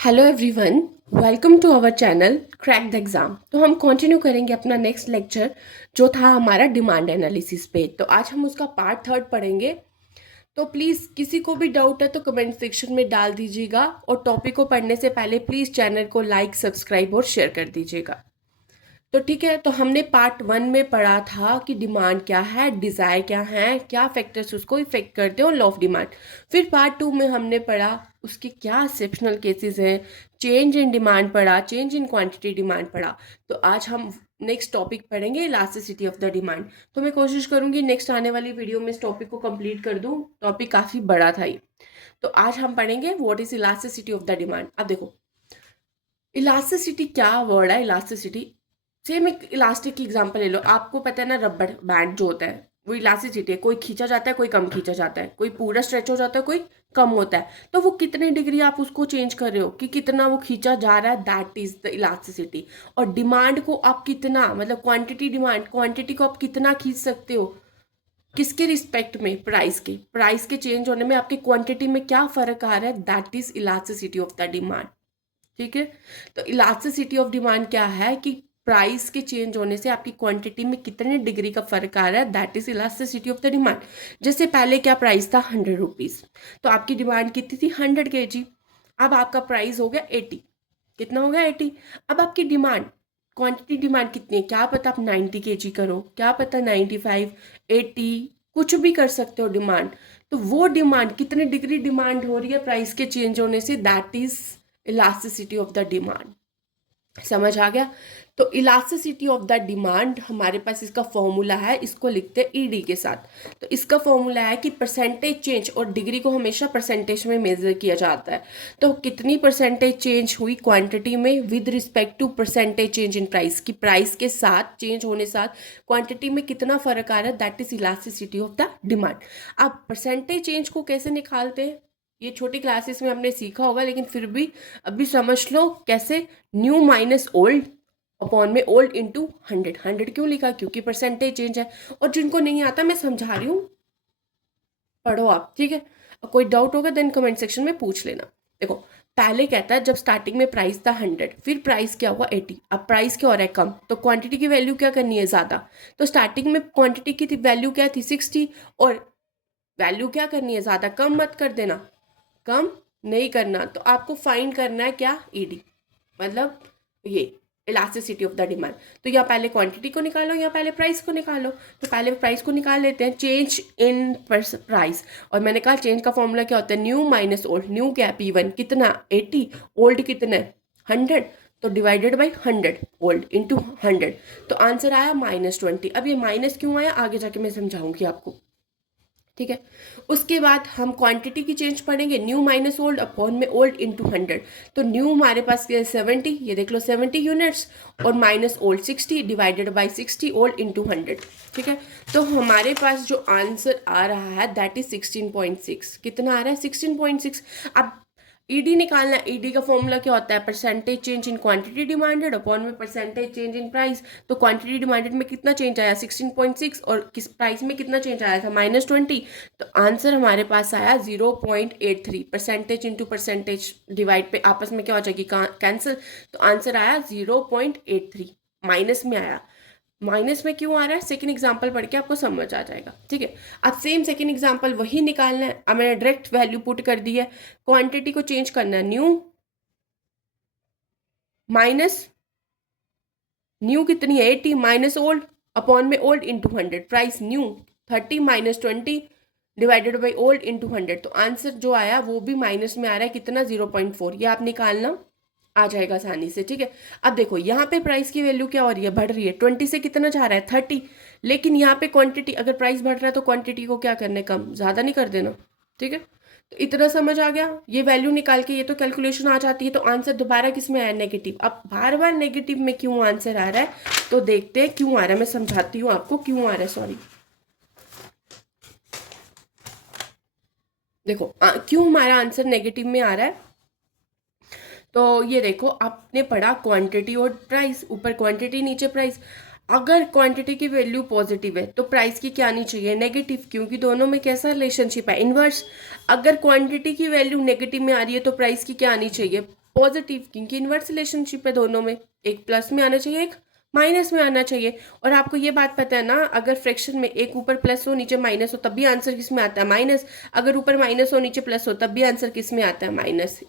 Hello everyone, welcome to our channel crack the exam. तो हम continue करेंगे अपना नेक्स्ट लेक्चर जो था हमारा डिमांड एनालिसिस पे। तो आज हम उसका पार्ट थर्ड पढ़ेंगे। तो प्लीज़ किसी को भी डाउट है तो कमेंट सेक्शन में डाल दीजिएगा, और टॉपिक को पढ़ने से पहले प्लीज़ चैनल को लाइक, सब्सक्राइब और शेयर कर दीजिएगा। तो ठीक है, तो हमने पार्ट वन में पढ़ा था कि डिमांड क्या है, डिज़ायर क्या है, क्या फैक्टर्स उसको इफेक्ट करते हैं, और लॉ ऑफ डिमांड। फिर पार्ट टू में हमने पढ़ा उसके क्या एक्सेप्शनल केसेस हैं, चेंज इन डिमांड पढ़ा, चेंज इन क्वांटिटी डिमांड पढ़ा। तो आज हम नेक्स्ट टॉपिक पढ़ेंगे इलास्टिसिटी ऑफ द डिमांड। तो मैं कोशिश करूंगी नेक्स्ट आने वाली वीडियो में इस टॉपिक को कंप्लीट कर दूं। टॉपिक काफ़ी बड़ा था ये। तो आज हम पढ़ेंगे what is elasticity of the demand. अब देखो, इलास्टिसिटी क्या वर्ड है। इलास्टिसिटी, सेम एक इलास्टिक की एग्जांपल ले लो। आपको पता है ना, रबड़ बैंड जो होता है वो इलास्टिसिटी है। कोई खींचा जाता है, कोई कम खींचा जाता है, कोई पूरा स्ट्रेच हो जाता है, कोई कम होता है। तो वो कितने डिग्री आप उसको चेंज कर रहे हो कि कितना वो खींचा जा रहा है, दैट इज द इलास्टिसिटी। और डिमांड को आप कितना, मतलब क्वांटिटी, डिमांड क्वांटिटी को आप कितना खींच सकते हो, किसके रिस्पेक्ट में, प्राइस के चेंज होने में आपके क्वांटिटी में क्या फर्क आ रहा है, that is elasticity of the demand. ठीक है। तो इलास्टिसिटी ऑफ डिमांड क्या है कि प्राइस के चेंज होने से आपकी क्वांटिटी में कितने डिग्री का फर्क आ रहा है, that is elasticity of the demand. जैसे पहले क्या प्राइस था, 100 रुपीज, तो आपकी डिमांड कितनी थी, 100 kg। अब आपका प्राइस हो गया 80। कितना हो गया, 80। अब आपकी डिमांड, क्वांटिटी डिमांड कितनी है, क्या पता आप 90 kg करो, क्या पता 95, 80, कुछ भी कर सकते हो डिमांड। तो वो डिमांड कितने डिग्री डिमांड हो रही है प्राइस के चेंज होने से, that is elasticity of the demand. समझ आ गया। तो इलास्टिसिटी ऑफ द डिमांड, हमारे पास इसका फॉर्मूला है, इसको लिखते हैं ईडी के साथ। तो इसका फॉर्मूला है कि परसेंटेज चेंज, और डिग्री को हमेशा परसेंटेज में मेजर किया जाता है। तो कितनी परसेंटेज चेंज हुई क्वांटिटी में with respect to percentage change in price, की प्राइस के साथ चेंज होने साथ क्वांटिटी में कितना फर्क आ रहा है, that is elasticity of the demand. अब परसेंटेज चेंज को कैसे निकालते हैं, ये छोटी क्लासेस में हमने सीखा होगा, लेकिन फिर भी अभी समझ लो कैसे। न्यू माइनस ओल्ड अपॉन में ओल्ड इंटू 100। 100 क्यों लिखा, क्योंकि परसेंटेज चेंज है। और जिनको नहीं आता मैं समझा रही हूँ, पढ़ो आप, ठीक है। और कोई डाउट होगा देन कमेंट सेक्शन में पूछ लेना। देखो, पहले कहता है जब स्टार्टिंग में प्राइस था 100, फिर प्राइस क्या हुआ 80। अब प्राइस क्या हो रहा है, कम, तो क्वांटिटी की वैल्यू क्या करनी है, ज़्यादा। तो स्टार्टिंग में क्वांटिटी की वैल्यू क्या थी, 60, और वैल्यू क्या करनी है, ज़्यादा। कम मत कर देना, कम नहीं करना। तो आपको फाइंड करना है क्या, ईडी, मतलब ये इलास्टिसिटी ऑफ द डिमांड। तो या पहले क्वांटिटी को निकालो या पहले प्राइस को निकालो। तो पहले प्राइस को निकाल लेते हैं, चेंज इन प्राइस। और मैंने कहा चेंज का फॉर्मूला क्या होता है, न्यू माइनस ओल्ड। न्यू क्या है, P1 कितना, 80, ओल्ड कितना है, 100, तो डिवाइडेड बाई 100, ओल्ड इंटू 100। तो आंसर आया -20। अब ये माइनस क्यों आया, आगे जाके मैं समझाऊंगी आपको, ठीक है। उसके बाद हम क्वांटिटी की चेंज पढ़ेंगे, न्यू माइनस ओल्ड अपॉन में ओल्ड इंटू 100। तो न्यू हमारे पास 70, ये देख लो 70 यूनिट्स, और minus old 60 divided by 60 old into 100। ठीक है। तो हमारे पास जो आंसर आ रहा है दैट इज 16.6। कितना आ रहा है, 16.6। अब ईडी निकालना है। ईडी का फॉर्मूला क्या होता है, percentage change in quantity demanded upon में परसेंटेज चेंज इन प्राइस। तो क्वांटिटी डिमांडेड में कितना चेंज आया, 16.6, और किस प्राइस में कितना चेंज आया था, -20। तो आंसर हमारे पास आया 0.83। परसेंटेज इंटू परसेंटेज डिवाइड पे आपस में क्या हो जाएगी, कैंसिल। तो आंसर आया 0.83, माइनस में आया। माइनस में क्यों आ रहा है, सेकंड एग्जांपल पढ़ के आपको समझ आ जाएगा, ठीक है। अब सेम सेकंड एग्जांपल वही निकालना है। अब मैंने डायरेक्ट वैल्यू पुट कर दी है, क्वांटिटी को चेंज करना है, न्यू माइनस, न्यू कितनी है 80, माइनस ओल्ड अपॉन में old into 100। Price new 30 -20 divided by old into 100। तो आंसर जो आया वो भी माइनस में आ रहा है, कितना, 0.4। ये आप निकालना आ जाएगा आसानी से, ठीक है। अब देखो यहाँ पे प्राइस की वैल्यू क्या हो रही है, बढ़ रही है। 20 से कितना जा रहा है, 30। लेकिन यहाँ पे क्वांटिटी, अगर प्राइस बढ़ रहा है तो क्वांटिटी को क्या करना है, कम, ज़्यादा नहीं कर देना, ठीक है। तो इतना समझ आ गया। ये वैल्यू निकाल के ये तो कैलकुलेशन आ जाती है। तो आंसर दोबारा किस में आया, नेगेटिव। अब बार बार नेगेटिव में क्यों आंसर आ रहा है, तो देखते हैं क्यों आ रहा है। मैं समझाती हूँ आपको क्यों आ रहा है, सॉरी। देखो क्यों हमारा आंसर नेगेटिव में आ रहा है। तो ये देखो, आपने पढ़ा क्वांटिटी और प्राइस, ऊपर क्वांटिटी नीचे प्राइस। अगर क्वांटिटी की वैल्यू पॉजिटिव है तो प्राइस की क्या आनी चाहिए, नेगेटिव, क्योंकि दोनों में कैसा रिलेशनशिप है, इनवर्स। अगर क्वांटिटी की वैल्यू नेगेटिव में आ रही है तो प्राइस की क्या आनी चाहिए, पॉजिटिव, क्योंकि इन्वर्स रिलेशनशिप है दोनों में, एक प्लस में आना चाहिए, एक माइनस में आना चाहिए। और आपको ये बात पता है ना, अगर फ्रैक्शन में एक ऊपर प्लस हो नीचे माइनस हो तब भी आंसर किस में आता है, माइनस। अगर ऊपर माइनस हो नीचे प्लस हो तब भी आंसर किस में आता है, माइनस।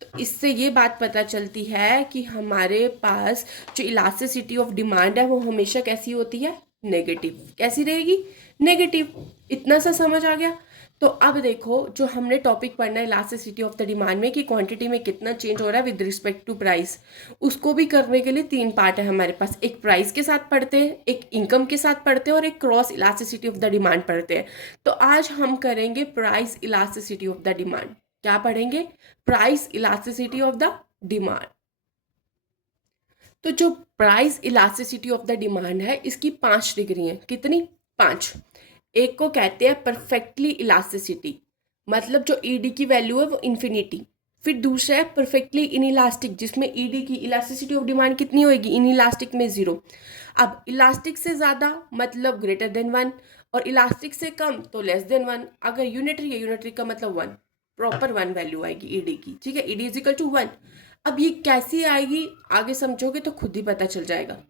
तो इससे ये बात पता चलती है कि हमारे पास जो इलास्टिसिटी ऑफ डिमांड है वो हमेशा कैसी होती है, नेगेटिव। कैसी रहेगी, नेगेटिव। इतना सा समझ आ गया। तो अब देखो, जो हमने टॉपिक पढ़ना है इलास्टिसिटी ऑफ द डिमांड में कि क्वांटिटी में कितना चेंज हो रहा है विद रिस्पेक्ट टू प्राइस, उसको भी करने के लिए 3 पार्ट है हमारे पास। एक प्राइस के साथ पढ़ते हैं, एक इनकम के साथ पढ़ते हैं, और एक cross elasticity of the demand पढ़ते हैं। तो आज हम करेंगे price elasticity of the demand. क्या पढ़ेंगे, price elasticity of the demand. तो जो price elasticity of the demand है इसकी 5 डिग्री है। कितनी, 5। एक को कहते हैं परफेक्टली इलास्टिसिटी, मतलब जो ईडी की वैल्यू है वो इन्फिनिटी। फिर दूसरा है परफेक्टली इनइलास्टिक, जिसमें ईडी की इलास्टिसिटी ऑफ डिमांड कितनी होगी, इनइलास्टिक में 0। अब इलास्टिक से ज़्यादा मतलब ग्रेटर देन 1, और इलास्टिक से कम तो लेस देन 1। अगर यूनिटरी है, यूनिटरी का मतलब 1, प्रॉपर 1 वैल्यू आएगी ईडी की, ठीक है, ईडी इज इक्वल टू 1। अब ये कैसी आएगी आगे समझोगे तो खुद ही पता चल जाएगा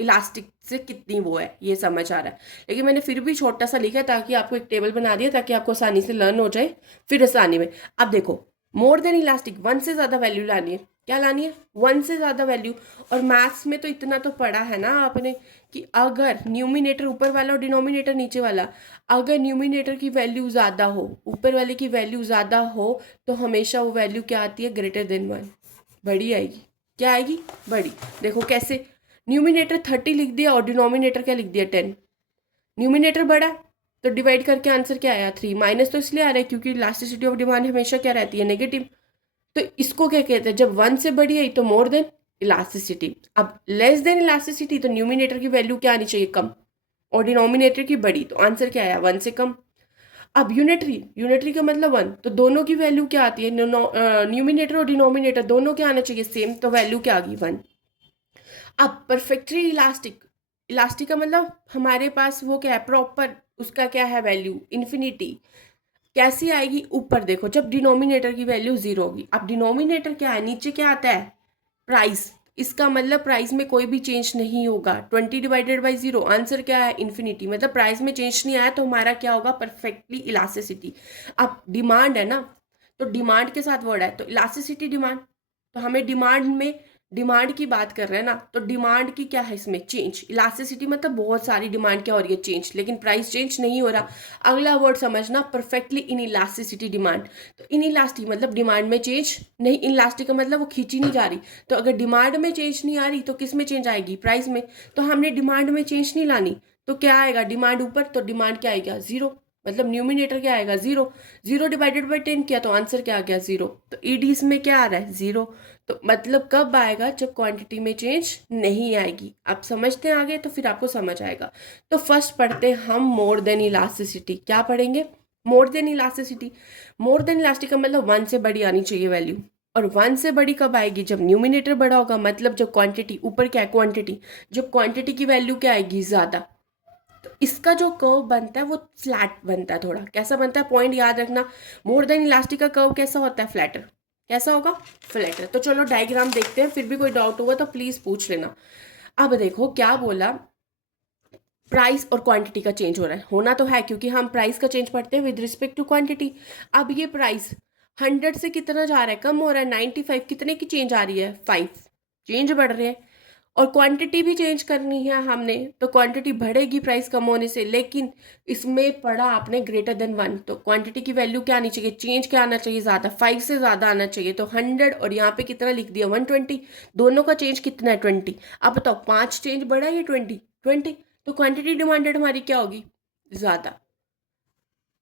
इलास्टिक से कितनी वो है, ये समझ आ रहा है। लेकिन मैंने फिर भी छोटा सा लिखा है ताकि आपको एक टेबल बना दिया, ताकि आपको आसानी से लर्न हो जाए फिर आसानी में। अब देखो, मोर देन इलास्टिक, 1 से ज़्यादा वैल्यू लानी है। क्या लानी है, 1 से ज़्यादा वैल्यू। और मैथ्स में तो इतना तो पढ़ा है ना आपने कि अगर न्यूमिनेटर ऊपर वाला और डिनोमिनेटर नीचे वाला, अगर न्यूमिनेटर की वैल्यू ज़्यादा हो, ऊपर वाले की वैल्यू ज़्यादा हो, तो हमेशा वो वैल्यू क्या आती है, ग्रेटर देन 1, बड़ी आएगी। क्या आएगी, बड़ी। देखो कैसे, न्यूमिनेटर 30 लिख दिया और डिनोमिनेटर क्या लिख दिया, 10। न्यूमिनेटर बड़ा तो डिवाइड करके आंसर क्या आया, 3। माइनस तो इसलिए आ रहा है क्योंकि इलास्टिसिटी ऑफ डिमांड हमेशा क्या रहती है, नेगेटिव। तो इसको क्या कहते हैं, जब 1 से बड़ी आई तो मोर देन इलास्टिसिटी। अब लेस देन इलास्टिसिटी तो न्यूमिनेटर की वैल्यू क्या आनी चाहिए, कम, और डिनोमिनेटर की बड़ी, तो आंसर क्या आया, 1 से कम। अब यूनिटरी, यूनिटरी का मतलब 1, तो दोनों की वैल्यू क्या आती है, न्यूमिनेटर और डिनोमिनेटर दोनों क्या आना चाहिए, सेम, तो वैल्यू क्या आ गई, 1। अब परफेक्टली इलास्टिक, इलास्टिक का मतलब हमारे पास वो क्या है, प्रॉपर, उसका क्या है वैल्यू, इन्फिनिटी। कैसी आएगी, ऊपर देखो जब डिनोमिनेटर की वैल्यू 0 होगी। अब डिनोमिनेटर क्या है, नीचे क्या आता है, प्राइस। इसका मतलब प्राइस में कोई भी चेंज नहीं होगा, 20 डिवाइडेड बाई 0, आंसर क्या है, इन्फिनिटी। मतलब प्राइस में चेंज नहीं आया तो हमारा क्या होगा, परफेक्टली इलास्टिसिटी। अब डिमांड है ना, तो डिमांड के साथ वर्ड है तो इलास्टिसिटी डिमांड, तो हमें डिमांड में, डिमांड की बात कर रहे हैं ना, तो डिमांड की क्या है इसमें, चेंज। इलास्टिसिटी मतलब बहुत सारी डिमांड क्या हो रही है, चेंज, लेकिन प्राइस चेंज नहीं हो रहा। अगला वर्ड समझना, परफेक्टली इन इलास्टिसिटी डिमांड। तो इन इलास्टिक मतलब डिमांड में चेंज नहीं, इन इलास्टिक का मतलब वो खींची नहीं जा रही। तो अगर डिमांड में चेंज नहीं आ रही तो किस में चेंज आएगी, प्राइस में। तो हमने डिमांड में चेंज नहीं लानी, तो क्या आएगा, डिमांड ऊपर तो डिमांड क्या आएगा, 0। मतलब न्यूमिनेटर क्या आएगा, 0। 0 डिवाइडेड बाई 10 किया तो आंसर क्या आ गया, 0। तो ईडी इसमें क्या आ रहा है, 0। तो मतलब कब आएगा, जब क्वांटिटी में चेंज नहीं आएगी। आप समझते हैं आगे तो फिर आपको समझ आएगा। तो फर्स्ट पढ़ते हैं हम मोर देन इलास्टिसिटी। क्या पढ़ेंगे, more than elasticity. More than elastic का मतलब 1 से बड़ी आनी चाहिए वैल्यू। और 1 से बड़ी कब आएगी, जब न्यूमिनेटर बड़ा होगा, मतलब जब क्वांटिटी, ऊपर क्या है क्वांटिटी, जब क्वांटिटी की वैल्यू क्या आएगी, ज़्यादा। तो इसका जो कर्व बनता है वो फ्लैट बनता है। थोड़ा कैसा बनता है, पॉइंट याद रखना, मोर देन इलास्टिक का कर्व कैसा होता है, फ्लैटर। कैसा होगा, फ्लैटर। तो चलो डायग्राम देखते हैं, फिर भी कोई डाउट हुआ तो प्लीज पूछ लेना। अब देखो क्या बोला, प्राइस और क्वांटिटी का चेंज हो रहा है, होना तो है क्योंकि हम प्राइस का चेंज पढ़ते हैं विद रिस्पेक्ट टू क्वांटिटी। अब ये प्राइस 100 से कितना जा रहा है, कम हो रहा है, 95, कितने की चेंज आ रही है, 5, चेंज बढ़ रहे हैं। और क्वांटिटी भी चेंज करनी है हमने, तो क्वांटिटी बढ़ेगी प्राइस कम होने से। लेकिन इसमें पढ़ा आपने ग्रेटर देन 1, तो क्वांटिटी की वैल्यू क्या आनी चाहिए, चेंज क्या आना चाहिए, ज़्यादा, 5 से ज़्यादा आना चाहिए। तो 100 और यहाँ पे कितना लिख दिया, 120, दोनों का चेंज कितना है, 20। अब बताओ 5 चेंज बढ़ा या 20, 20, तो क्वांटिटी डिमांडेड हमारी क्या होगी, ज़्यादा।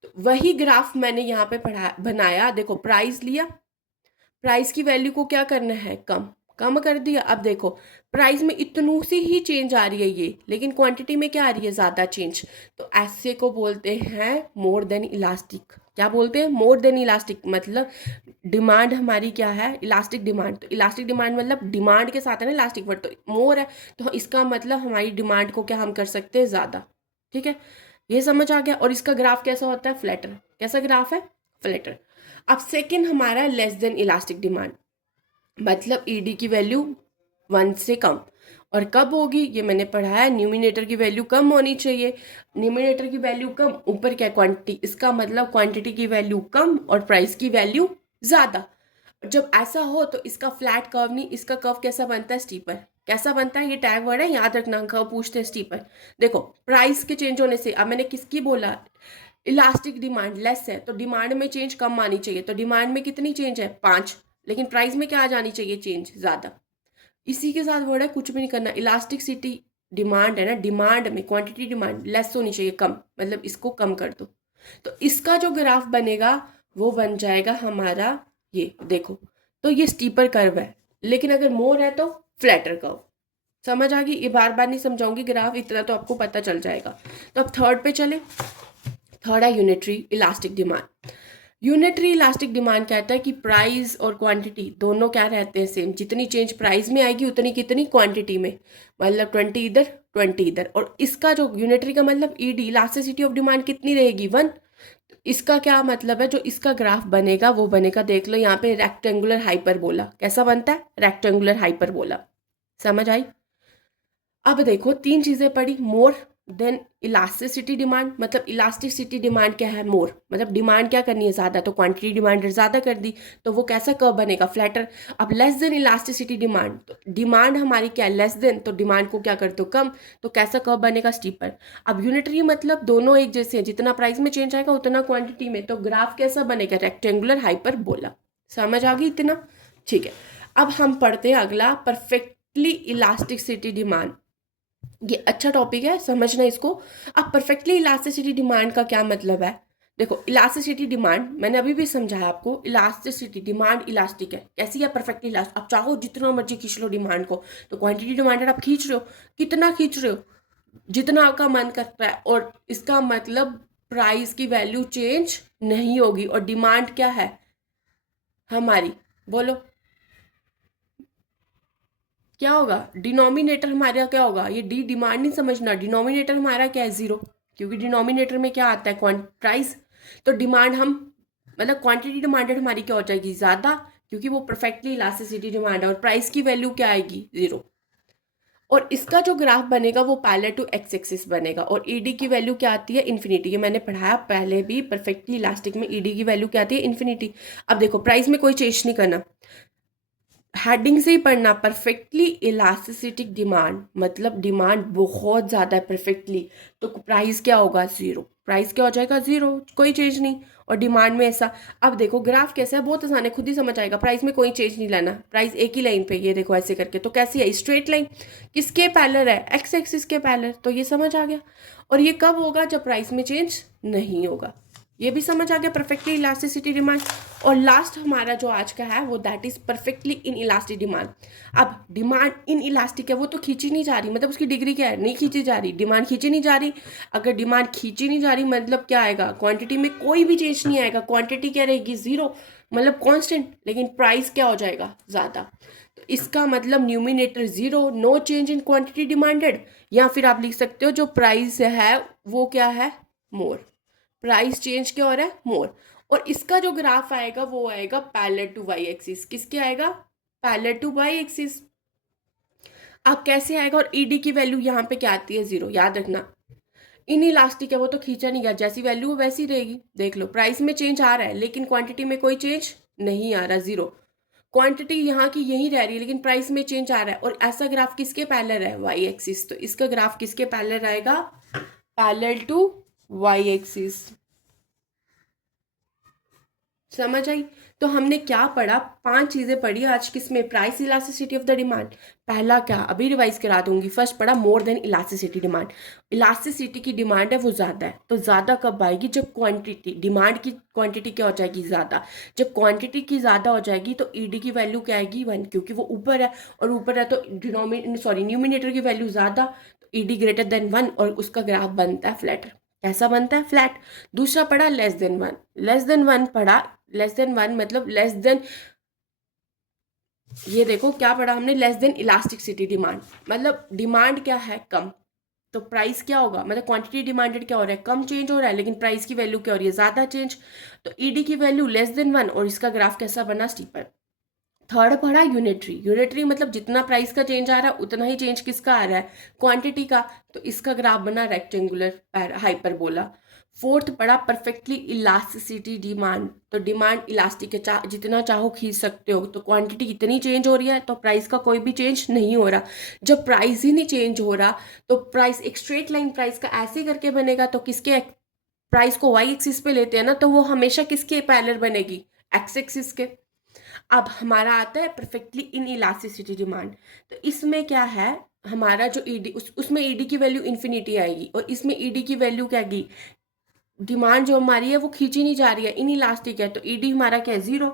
तो वही ग्राफ मैंने यहाँ पे पढ़ा बनाया, देखो प्राइस लिया, प्राइस की वैल्यू को क्या करना है, कम, कम कर दिया। अब देखो प्राइस में इतनू सी ही चेंज आ रही है ये, लेकिन क्वांटिटी में क्या आ रही है, ज़्यादा चेंज। तो ऐसे को बोलते हैं मोर देन इलास्टिक। क्या बोलते हैं, मोर देन इलास्टिक। मतलब डिमांड हमारी क्या है, इलास्टिक डिमांड। तो इलास्टिक डिमांड मतलब डिमांड के साथ है ना इलास्टिक वर्ड, तो मोर है, तो इसका मतलब हमारी डिमांड को क्या हम कर सकते हैं, ज़्यादा। ठीक है, ये समझ आ गया। और इसका ग्राफ कैसा होता है, फ्लैटर। कैसा ग्राफ है, फ्लैटर। अब सेकेंड हमारा लेस देन इलास्टिक डिमांड। मतलब ईडी की वैल्यू 1 से कम। और कब होगी ये मैंने पढ़ा है, न्यूमिनेटर की वैल्यू कम होनी चाहिए। न्यूमिनेटर की वैल्यू कम, ऊपर क्या क्वांटिटी, इसका मतलब क्वांटिटी की वैल्यू कम और प्राइस की वैल्यू ज़्यादा। जब ऐसा हो तो इसका फ्लैट कर्व नहीं, इसका कर्व कैसा बनता है, स्टीपर। कैसा बनता है, ये टैग वर्ड है, याद रखना, कर्व पूछते हैं स्टीपर। देखो प्राइस के चेंज होने से, अब मैंने किसकी बोला, इलास्टिक डिमांड लेस है तो डिमांड में चेंज कम आनी चाहिए, तो डिमांड में कितनी चेंज है, 5। लेकिन प्राइस में क्या आ जानी चाहिए, चेंज ज़्यादा। इसी के साथ वर्ड है, कुछ भी नहीं करना, इलास्टिसिटी डिमांड है ना, डिमांड में क्वांटिटी डिमांड लेस होनी चाहिए, कम, मतलब इसको कम कर दो। तो इसका जो ग्राफ बनेगा वो बन जाएगा हमारा, ये देखो, तो ये स्टीपर कर्व है। लेकिन अगर मोर है तो फ्लैटर कर्व। समझ आ गई, ये बार बार नहीं समझाऊंगी, ग्राफ इतना तो आपको पता चल जाएगा। तो अब थर्ड पे चले। थर्ड है unitary elastic demand. Unitary elastic demand कहता है कि प्राइस और क्वांटिटी दोनों क्या रहते हैं, सेम। जितनी चेंज प्राइस में आएगी उतनी कितनी क्वांटिटी में, मतलब 20 इधर 20 इधर। और इसका जो यूनिटरी का मतलब ईडी, इलास्टिसिटी ऑफ डिमांड कितनी रहेगी, 1। इसका क्या मतलब है, जो इसका ग्राफ बनेगा वो बनेगा, देख लो यहाँ पे, रेक्टेंगुलर हाइपरबोला। कैसा बनता है, रेक्टेंगुलर हाइपरबोला। समझ आई। अब देखो तीन चीजें पढ़ी, मोर देन इलास्टिसिटी डिमांड, मतलब इलास्टिसिटी डिमांड क्या है, मोर, मतलब डिमांड क्या करनी है, ज्यादा, तो क्वांटिटी डिमांड ज्यादा कर दी, तो वो कैसा कर्व बनेगा, फ्लैटर। अब लेस देन इलास्टिसिटी डिमांड, तो डिमांड हमारी क्या है, लेस देन, तो डिमांड को क्या कर दो, कम, तो कैसा कर्व बनेगा, स्टीपर। अब यूनिटरी मतलब दोनों एक जैसे हैं, जितना प्राइस में चेंज आएगा उतना क्वांटिटी में, तो ग्राफ कैसा बनेगा, रेक्टेंगुलर हाइपरबोला। समझ आ गई इतना, ठीक है। अब हम पढ़ते हैं अगला, परफेक्टली इलास्टिसिटी डिमांड। ये अच्छा टॉपिक है, समझना इसको। अब परफेक्टली इलास्टिसिटी डिमांड का क्या मतलब है, देखो इलास्टिसिटी डिमांड मैंने अभी भी समझाया आपको, इलास्टिसिटी डिमांड इलास्टिक है, कैसी है, परफेक्टली इलास्टिक। आप चाहो जितना मर्जी खींच लो डिमांड को, तो क्वांटिटी डिमांडेड आप खींच रहे हो, कितना खींच रहे हो, जितना आपका मन करता है। और इसका मतलब प्राइस की वैल्यू चेंज नहीं होगी। और डिमांड क्या है हमारी, बोलो क्या होगा, डिनोमिनेटर हमारा क्या होगा, ये डी डिमांड नहीं समझना, डिनोमिनेटर हमारा क्या है, 0। क्योंकि डिनोमिनेटर में क्या आता है, प्राइस। तो डिमांड हम, मतलब क्वांटिटी डिमांडेड हमारी क्या हो जाएगी, ज़्यादा, क्योंकि वो परफेक्टली इलास्टिसिटी डिमांड है। और प्राइस की वैल्यू क्या आएगी, 0। और इसका जो ग्राफ बनेगा वो पैरेलल टू एक्स एक्सिस बनेगा। और ईडी की वैल्यू क्या आती है, इन्फिनिटी। ये मैंने पढ़ाया पहले भी, परफेक्टली इलास्टिक में ईडी की वैल्यू क्या आती है, इन्फिनिटी। अब देखो प्राइस में कोई चेंज नहीं करना, हेडिंग से ही पढ़ना, परफेक्टली इलास्टिसिटिक डिमांड, मतलब डिमांड बहुत ज़्यादा है परफेक्टली, तो प्राइस क्या होगा, 0। प्राइस क्या हो जाएगा, 0, कोई चेंज नहीं। और डिमांड में ऐसा। अब देखो ग्राफ कैसा है, बहुत आसान है, खुद ही समझ आएगा। प्राइस में कोई चेंज नहीं लाना, प्राइस एक ही लाइन पे, ये देखो ऐसे करके, तो कैसी है, स्ट्रेट लाइन। किसके पैरेलल है, एक्स एक्सिस के पैरेलल, तो ये समझ आ गया। और ये कब होगा, जब प्राइस में चेंज नहीं होगा। ये भी समझ आ गया, परफेक्टली इलास्टिसिटी डिमांड। और लास्ट हमारा जो आज का है वो, that is perfectly in elastic demand. अब डिमांड इन इलास्टिक है, वो तो खींची नहीं जा रही, मतलब उसकी डिग्री क्या है, नहीं खींची जा रही, डिमांड खींची नहीं जा रही। अगर डिमांड खींची नहीं जा रही मतलब क्या आएगा, क्वांटिटी में कोई भी चेंज नहीं आएगा, क्वांटिटी क्या रहेगी, 0, मतलब कांस्टेंट। लेकिन प्राइस क्या हो जाएगा, ज़्यादा। तो इसका मतलब numerator 0, no change in quantity demanded. या फिर आप लिख सकते हो जो प्राइस है वो क्या है, मोर। प्राइस चेंज क्या हो रहा है, मोर। और इसका जो ग्राफ आएगा वो आएगा पैरेलल टू वाई एक्सिस। किसके आएगा, पैरेलल टू वाई एक्सिस। अब कैसे आएगा, और ईडी की वैल्यू यहाँ पे क्या आती है, 0, याद रखना। इन इलास्टिक है, वो तो खींचा नहीं गया, जैसी वैल्यू वो वैसी रहेगी। देख लो प्राइस में चेंज आ रहा है लेकिन क्वांटिटी में कोई चेंज नहीं आ रहा, 0। क्वांटिटी यहाँ की यही रह रही है लेकिन प्राइस में चेंज आ रहा है। और ऐसा ग्राफ किसके पैरेलल है, वाई एक्सिस। तो इसका ग्राफ किसके पैरेलल आएगा, पैरेलल टू वाई एक्सिस। समझ आई। तो हमने क्या पढ़ा, 5 चीजें पढ़ी आज किसमें, price elasticity of the demand. पहला क्या, अभी रिवाइज करा दूंगी। फर्स्ट पढ़ा, मोर देन इलास्टिसिटी डिमांड। इलास्टिसिटी की डिमांड है वो ज्यादा है, तो ज्यादा कब आएगी, जब क्वांटिटी, डिमांड की क्वांटिटी क्या हो जाएगी, ज्यादा। जब क्वांटिटी की ज्यादा हो जाएगी तो ईडी की वैल्यू क्या आएगी, 1, क्योंकि वो ऊपर है। और ऊपर है तो न्यूमिनेटर की वैल्यू ज्यादा, तो ईडी ग्रेटर देन 1, और उसका ग्राफ बनता है फ्लैट। कैसा बनता है, फ्लैट। दूसरा पढ़ा, लेस देन 1। लेस देन 1 पढ़ा, लेस देन 1 मतलब लेस देन, ये देखो क्या पढ़ा हमने, लेस देन इलास्टिसिटी डिमांड, मतलब डिमांड क्या है, कम। तो प्राइस क्या होगा, मतलब क्वांटिटी डिमांडेड क्या हो रहा है, कम चेंज हो रहा है, लेकिन प्राइस की वैल्यू क्या हो रही है, ज्यादा चेंज। तो ईडी की वैल्यू लेस देन 1, और इसका ग्राफ कैसा बना, स्टीपर। थर्ड पढ़ा यूनिटरी। यूनिटरी मतलब जितना प्राइस का चेंज आ रहा है उतना ही चेंज किसका आ रहा है, क्वांटिटी का। तो इसका ग्राफ बना रेक्टेंगुलर हाइपरबोला। फोर्थ पढ़ा परफेक्टली इलास्टिसिटी डिमांड। तो डिमांड इलास्टिक है, जितना चाहो खींच सकते हो। तो क्वांटिटी इतनी चेंज हो रही है तो प्राइस का कोई भी चेंज नहीं हो रहा। जब प्राइस ही नहीं चेंज हो रहा तो प्राइस एक स्ट्रेट लाइन प्राइस का ऐसे करके बनेगा, तो किसके प्राइस को वाई एक्सिस पे लेते हैं ना, तो वो हमेशा किसके पैरेलल बनेगी, एक्स एक्सिस के। अब हमारा आता है परफेक्टली इन इलास्टिसिटी डिमांड। तो इसमें क्या है, हमारा जो ईडी उसमें ईडी की वैल्यू इन्फिनिटी आएगी, और इसमें ईडी की वैल्यू क्या आएगी, डिमांड जो हमारी है वो खींची नहीं जा रही है, इन इलास्टिक है, तो ईडी हमारा क्या है, जीरो।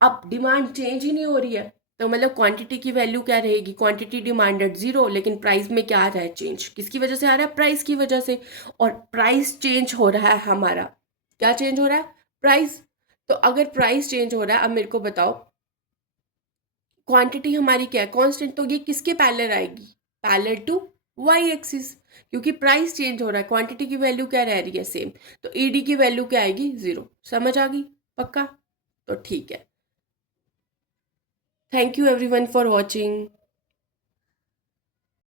अब डिमांड चेंज ही नहीं हो रही है, तो मतलब क्वांटिटी की वैल्यू क्या रहेगी, क्वांटिटी डिमांडेड जीरो, लेकिन प्राइस में क्या आ रहा है चेंज, किसकी वजह से आ रहा है, प्राइस की वजह से। और प्राइस चेंज हो रहा है हमारा, क्या चेंज हो रहा है, प्राइस। तो अगर प्राइस चेंज हो रहा है, अब मेरे को बताओ क्वांटिटी हमारी क्या है, कांस्टेंट, तो ये किसके पैरेलल आएगी, पैरेलल टू वाई एक्सिस, क्योंकि प्राइस चेंज हो रहा है, क्वांटिटी की वैल्यू क्या रह रही है, सेम। तो ईडी की वैल्यू क्या आएगी, जीरो। समझ आ गई, पक्का। तो ठीक है, thank you everyone for watching.